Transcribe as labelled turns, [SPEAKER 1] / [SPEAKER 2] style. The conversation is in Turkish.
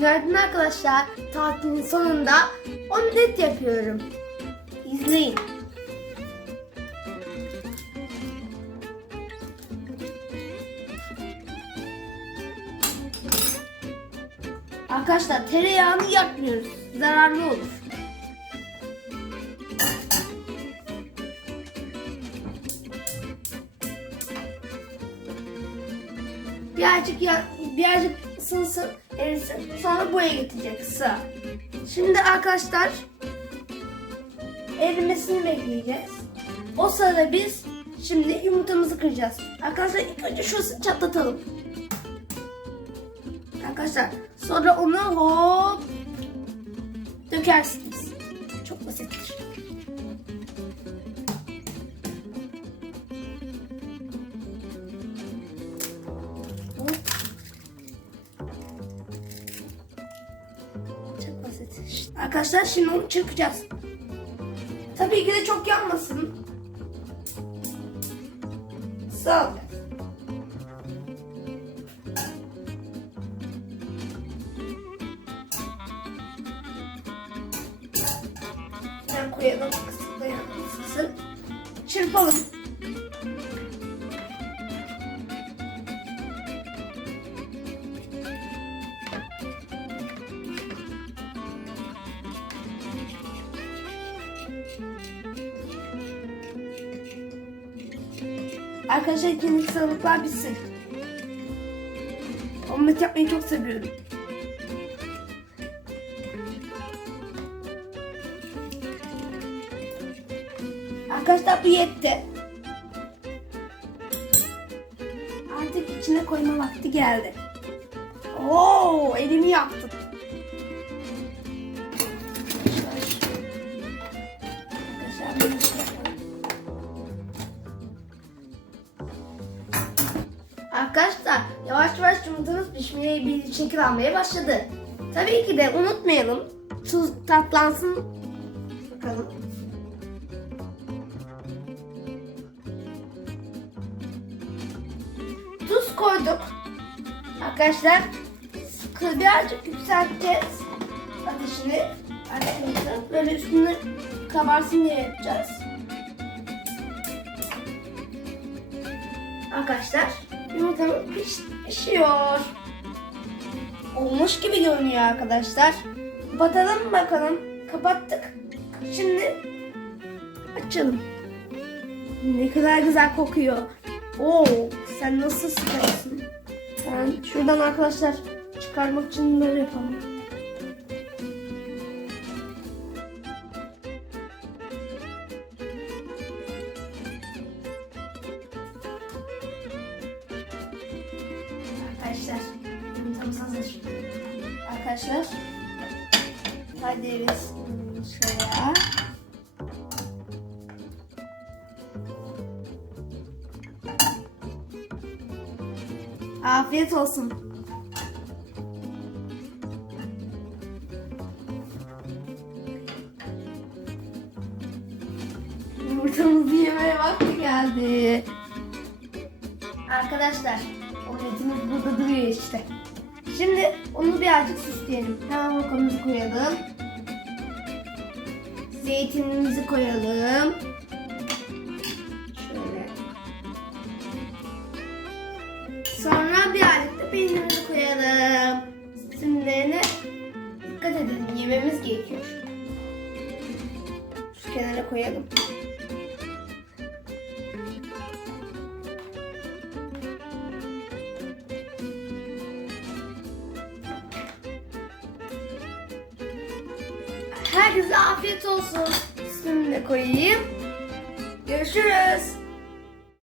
[SPEAKER 1] Günaydın arkadaşlar. Tatilin sonunda omlet yapıyorum. İzleyin. Arkadaşlar tereyağını yakmıyoruz. Zararlı olur. Birazcık ya, birazcık ısınsın, erisin. Sonra buraya getirecek ısı. Şimdi arkadaşlar erimesini bekleyeceğiz. O sırada biz şimdi yumurtamızı kıracağız. Arkadaşlar ilk önce şurasını çatlatalım. Arkadaşlar sonra onu hop dökersiniz. Çok basittir. Arkadaşlar şimdi onu çırpacağız. Tabii ki de çok yanmasın. Sağ ol. Ben koyalım kısıkla yansın. Çırpalım. Arkadaşlar ikinci sağlıklar bitsin. Omlet yapmayı çok seviyorum. Arkadaşlar bu yetti. Artık içine koyma vakti geldi. Oo, elimi yaktım. Arkadaşlar yavaş yavaş yumurtamız pişmeye bir şekil almaya başladı. Tabii ki de unutmayalım. Tuz tatlansın. Bakalım. Tuz koyduk. Arkadaşlar birazcık yükselteceğiz ateşini. Arkadaşlar böyle üstünü kabarsın diye yapacağız. Arkadaşlar yumurtamız piş, pişiyor. Olmuş gibi görünüyor arkadaşlar. Kapatalım bakalım. Kapattık. Şimdi açalım. Ne kadar güzel kokuyor. Oo, sen nasıl sıkarsın? Ben şuradan arkadaşlar çıkarmak için böyle yapalım. Arkadaşlar yumurtamız hazır. Arkadaşlar hadi biz şuraya. Afiyet olsun. Yumurtamızı yemeye vakti geldi. Arkadaşlar, omletimiz burada duruyor işte. Şimdi onu birazcık süsleyelim. Hemen rokamızı koyalım. Zeytinimizi koyalım. Şöyle. Sonra birazcık da peynirimizi koyalım. Simlerine dikkat edin. Yememiz gerekiyor. Şu kenara koyalım. Herkese afiyet olsun. Üstünü de koyayım. Görüşürüz.